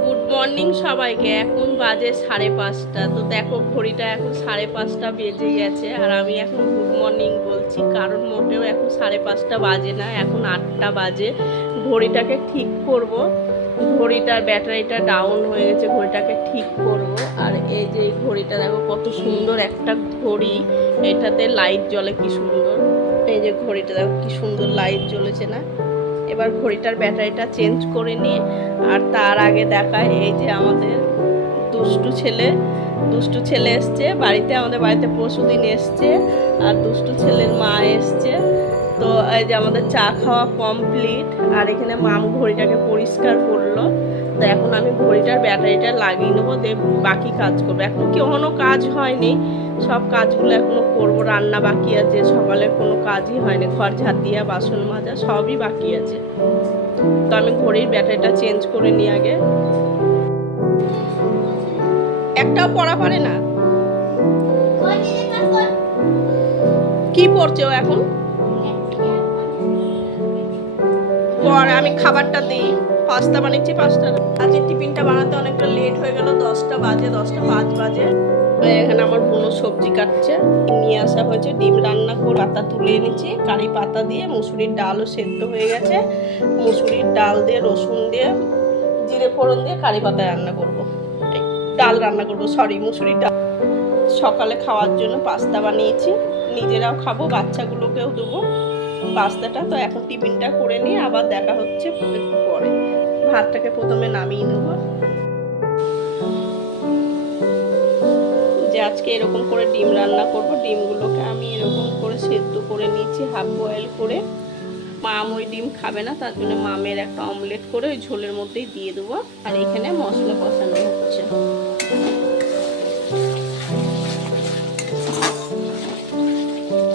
Good morning সবাইকে। এখন বাজে 5:30। তো দেখো ঘড়িটা এখন 5:30 বেজে গেছে, আর আমি এখন গুড মর্নিং বলছি, কারণ মোটেও এখন 5:30 বাজে না, এখন 8টা বাজে। ঘড়িটাকে ঠিক করব, ঘড়িটার ব্যাটারিটা ডাউন হয়ে গেছে, ঘড়িটাকে ঠিক করব। আর এই যে এই ঘড়িটা দেখো কত সুন্দর একটা ঘড়ি, এটাতে লাইট জ্বলে কি সুন্দর। এই যে ঘড়িটা দেখো কি সুন্দর লাইট জ্বলেছে না। এবার ঘড়িটার ব্যাটারিটা চেঞ্জ করে নিয়ে, আর তার আগে দেখায় এই যে আমাদের দুষ্টু ছেলে এসছে বাড়িতে, আমাদের বাড়িতে পরশুদিন এসছে, আর দুষ্টু ছেলের মা এসছে। তো এই যে আমাদের চা খাওয়া কমপ্লিট, আর এখানে মাম ঘড়িটাকে পরিষ্কার করলো। তো এখন আমি ঘড়িটার ব্যাটারিটা লাগিয়ে নেবো, দিয়ে বাকি কাজ করবো। এখন কোনো কাজ হয়নি, সব কাজগুলো এখনো করবো। রান্না বাকি আছে, সকালের কোনো কাজই হয়নি, ঘর ঝাড় দিয়া বাসন মাজা সবই বাকি আছে। তো আমি ঘড়ির ব্যাটারিটা চেঞ্জ করে নিই আগে। একটাও পড়া পারে না। কি পড়ছে ও এখন? পর আমি খাবারটা দিই। পাস্তা বানিয়েছি, পাস্তা আজকে টিফিনটা বানাতে অনেকটা লেট হয়ে গেল, 10টা বাজে, 10টা 5 বাজে। এখানে আমার বোনো সবজি কাটছে, নিয়ে আসা হয়েছে, ডিম রান্না করে পাতা তুলে এনেছি, কারি পাতা দিয়ে। মুসুরির ডালও সেদ্ধ হয়ে গেছে, মুসুরির ডাল দিয়ে রসুন দিয়ে জিরে ফোড়ন দিয়ে কারি পাতা রান্না করব, ডাল রান্না করব, সরি মুসুরির ডাল। সকালে খাওয়ার জন্য পাস্তা বানিয়েছি, নিজেরাও খাবো, বাচ্চাগুলোকেও দেবো পাস্তাটা। তো এখন টিফিনটা করে নিয়ে আবার দেখা হচ্ছে একটু পরে। ভাতটাকে প্রথমে নামিয়ে নেব। যে আজকে এরকম করে ডিম রান্না করব, ডিমগুলোকে আমি এরকম করে সেদ্ধ করে নিয়েছি, হাফ বয়েল করে। মাম ওই ডিম খাবে না, তার জন্য মামের একটা অমলেট করে ওই ঝোলের মধ্যেই দিয়ে দেবো। আর এখানে মশলা কষানো হচ্ছে।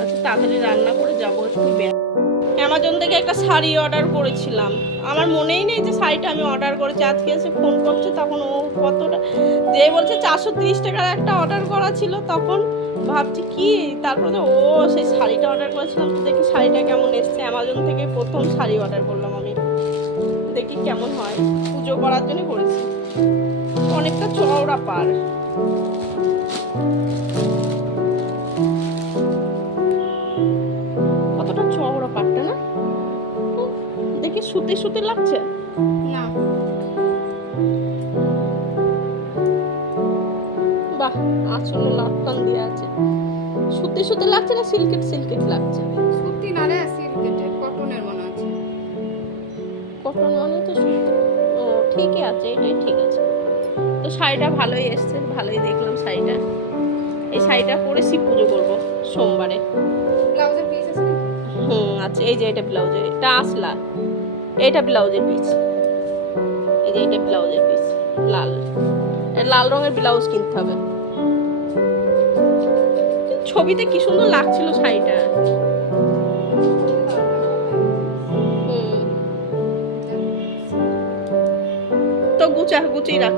আচ্ছা তাড়াতাড়ি রান্না করে যাবো একটু। অ্যামাজন থেকে একটা শাড়ি অর্ডার করেছিলাম, আমার মনেই নেই যে শাড়িটা আমি অর্ডার করেছি। আজকে এসে ফোন করছে, তখন ও কতটা যে বলছে 430 টাকার একটা অর্ডার করা ছিল, তখন ভাবছি কি, তারপরে ও সেই শাড়িটা অর্ডার করেছিলাম। তো দেখি শাড়িটা কেমন এসছে। অ্যামাজন থেকে প্রথম শাড়ি অর্ডার করলাম আমি, দেখি কেমন হয়। পুজো করার জন্য করেছি। অনেকটা চওড়া পার, কতটা চওড়া পারটা না, দেখি সুতি সুতি লাগছে না। বাহ, আঁচলে লাটকান দিয়ে আছে। সুতি সুতি লাগছে না সিল্কেট সিল্কেট লাগছে? সুতি না রে, সিল্কেটের, কটনের মনে আছে। কটন মানে তো সুতি। ও ঠিকই আছে, এটাই ঠিক আছে। তো শাড়িটা ভালোই এসছে, ভালোই দেখলাম শাড়িটা। এই শাড়িটা পরে শিব পুজো করবো সোমবারে। ব্লাউজের পিস আছে নাকি? আচ্ছা, এই যে এটা ব্লাউজের, এটা আসলা, এটা ব্লাউজের পিস। এই যে এটা ব্লাউজের পিস, লাল, লাল রঙের ব্লাউজ কিনতে হবে। ছবিতে কি সুন্দর লাগছিল শাড়িটা। তো গুছিয়ে রাখ।